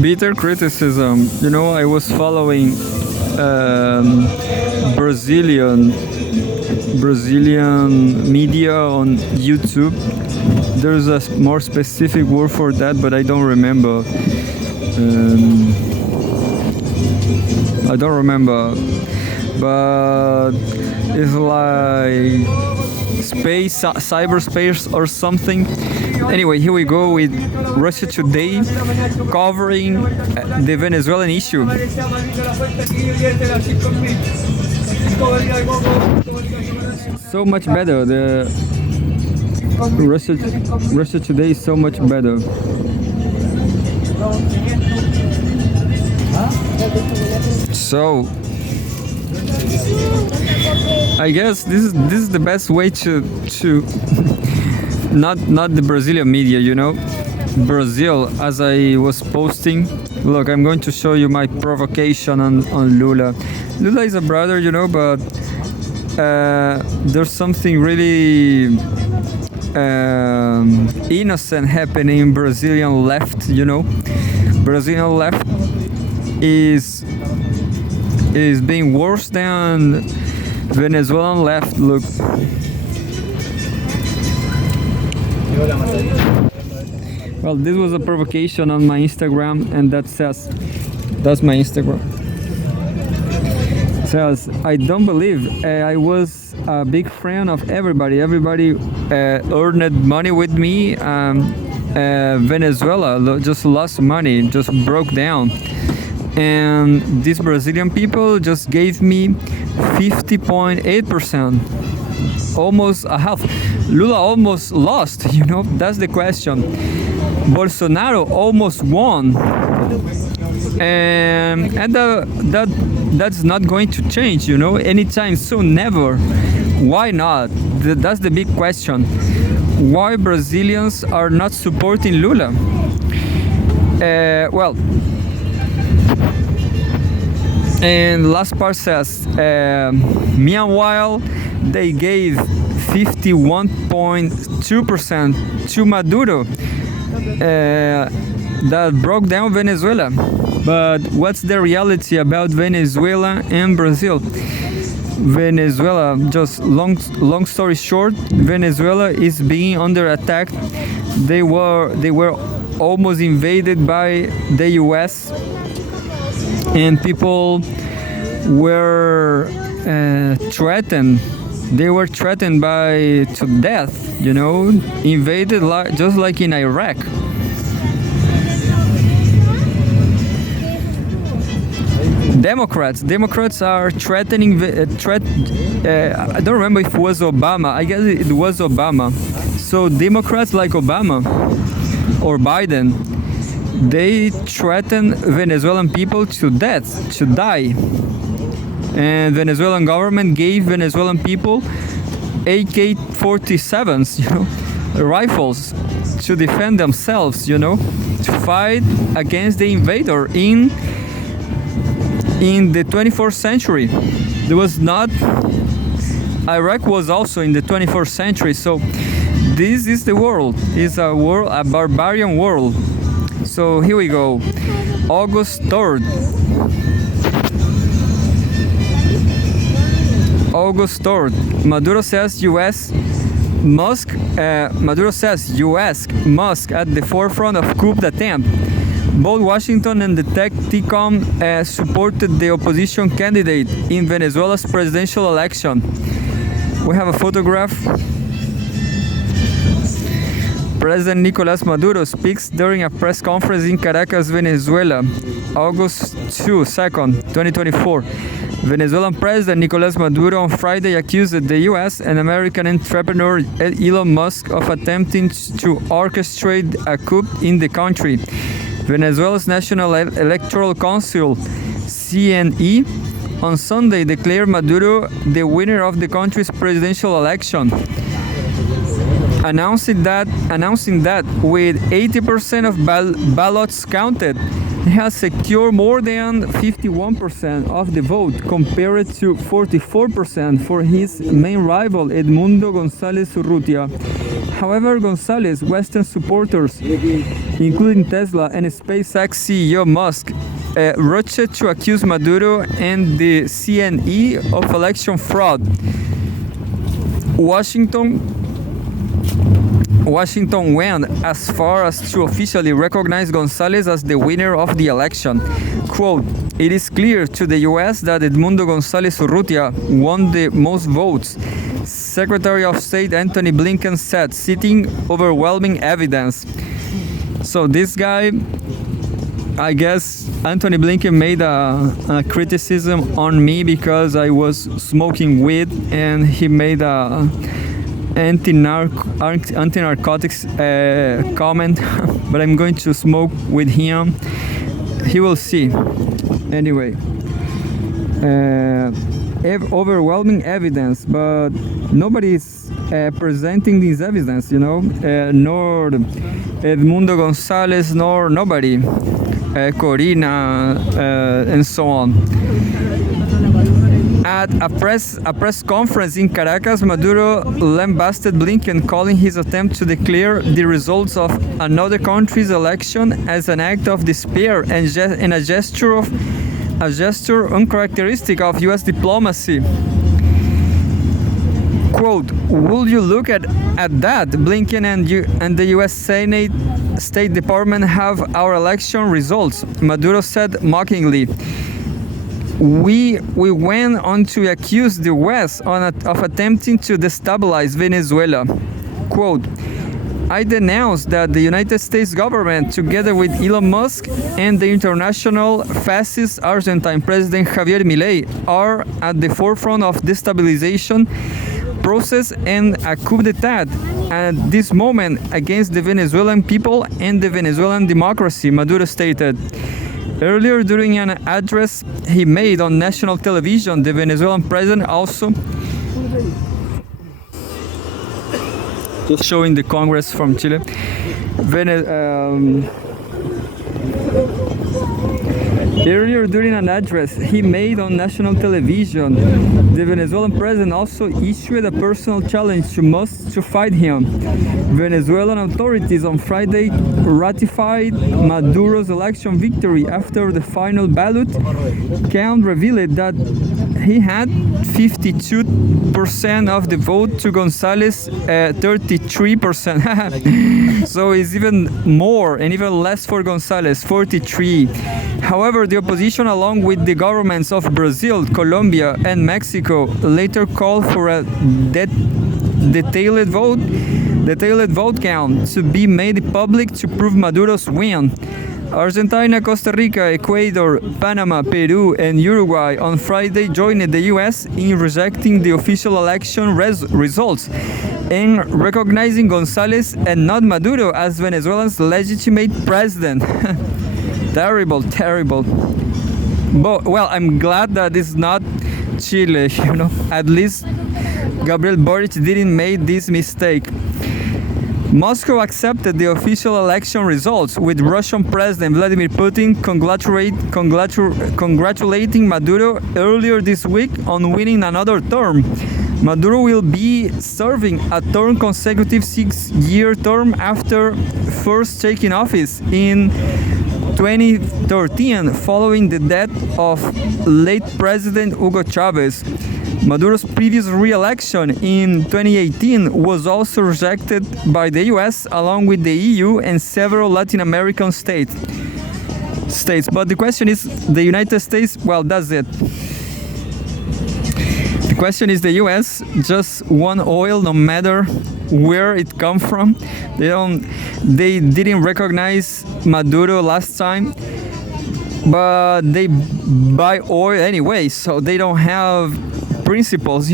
Bitter criticism. You know, I was following Brazilian media on YouTube. There's a more specific word for that, but I don't remember. I don't remember. But it's like cyberspace or something. Anyway, here we go with Russia Today covering the Venezuelan issue. So much better. The Russia Today is so much better. So I guess this is the best way to not the Brazilian media, you know. Brazil, as I was posting, look, I'm going to show you my provocation on Lula. Lula is a brother, you know, but there's something really innocent happening in Brazilian left, you know. Brazilian left is being worse than Venezuelan left. Look. Well, this was a provocation on my Instagram, and that's my Instagram. Says, I don't believe I was a big friend of everybody. Everybody earned money with me. Venezuela just lost money, just broke down. And these Brazilian people just gave me 50.8%, almost a half. Lula almost lost, you know, that's the question. Bolsonaro almost won, and that's not going to change, you know, anytime soon, never. Why not? That's the big question. Why Brazilians are not supporting Lula? Well, and last part says, meanwhile, they gave 51.2% to Maduro. That broke down Venezuela. But what's the reality about Venezuela and Brazil? Venezuela, just long story short, Venezuela is being under attack. They were almost invaded by the US, and people were threatened. They were threatened to death, you know, invaded just like in Iraq. Democrats are threatening. I don't remember if it was Obama. I guess it was Obama. So Democrats like Obama or Biden, they threaten Venezuelan people to death, to die. And Venezuelan government gave Venezuelan people AK-47s, you know, rifles to defend themselves, you know, to fight against the invader in the 24th century. There was not. Iraq was also in the 21st century. So this is the world. It's a barbarian world. So here we go. August 3rd. August 3rd. Maduro says Musk at the forefront of coup attempt. Both Washington and the TECOM supported the opposition candidate in Venezuela's presidential election. We have a photograph. President Nicolás Maduro speaks during a press conference in Caracas, Venezuela, August 2nd, 2024. Venezuelan President Nicolás Maduro on Friday accused the U.S. and American entrepreneur Elon Musk of attempting to orchestrate a coup in the country. Venezuela's National Electoral Council, CNE, on Sunday declared Maduro the winner of the country's presidential election, announcing that with 80% of ballots counted, he has secured more than 51% of the vote, compared to 44% for his main rival, Edmundo González Urrutia. However, González, Western supporters including Tesla and SpaceX CEO Musk, rushed to accuse Maduro and the CNE of election fraud. Washington went as far as to officially recognize González as the winner of the election. Quote, "It is clear to the US that Edmundo González Urrutia won the most votes," Secretary of State Antony Blinken said, citing overwhelming evidence. So this guy, I guess Antony Blinken made a criticism on me because I was smoking weed, and he made a anti-narcotics comment, but I'm going to smoke with him. He will see. Anyway, overwhelming evidence, but nobody is presenting this evidence, nor Edmundo González, nor nobody, Corina, and so on. At a press conference in Caracas, Maduro lambasted Blinken, calling his attempt to declare the results of another country's election as an act of despair and a gesture uncharacteristic of U.S. diplomacy. Quote, "Will you look at that? Blinken and the U.S. State Department have our election results," Maduro said mockingly. We went on to accuse the West of attempting to destabilize Venezuela. Quote, "I denounce that the United States government, together with Elon Musk and the international fascist Argentine President Javier Milei, are at the forefront of destabilization process and a coup d'etat at this moment against the Venezuelan people and the Venezuelan democracy," Maduro stated. Earlier, during an address he made on national television, the Venezuelan president also just showing the Congress from Chile. Earlier, during an address he made on national television, the Venezuelan president also issued a personal challenge to Musk to fight him. Venezuelan authorities on Friday ratified Maduro's election victory after the final ballot count revealed that he had 52% of the vote to González 33%. So it's even more and even less for González, 43. However, the opposition, along with the governments of Brazil, Colombia, and Mexico, later called for a detailed vote count to be made public to prove Maduro's win. Argentina, Costa Rica, Ecuador, Panama, Peru, and Uruguay on Friday joined the U.S. in rejecting the official election results and recognizing González and not Maduro as Venezuela's legitimate president. Terrible. But, well, I'm glad that it's not Chile, At least Gabriel Boric didn't make this mistake. Moscow accepted the official election results, with Russian President Vladimir Putin congratulating Maduro earlier this week on winning another term. Maduro will be serving a third consecutive 6-year term after first taking office in 2013, following the death of late President Hugo Chavez. Maduro's previous re-election in 2018 was also rejected by the US, along with the EU and several Latin American states. But the question is, the United States, well, that's it. The question is, the US just want oil no matter where it comes from. They didn't recognize Maduro last time, but they buy oil anyway, so they don't have principles,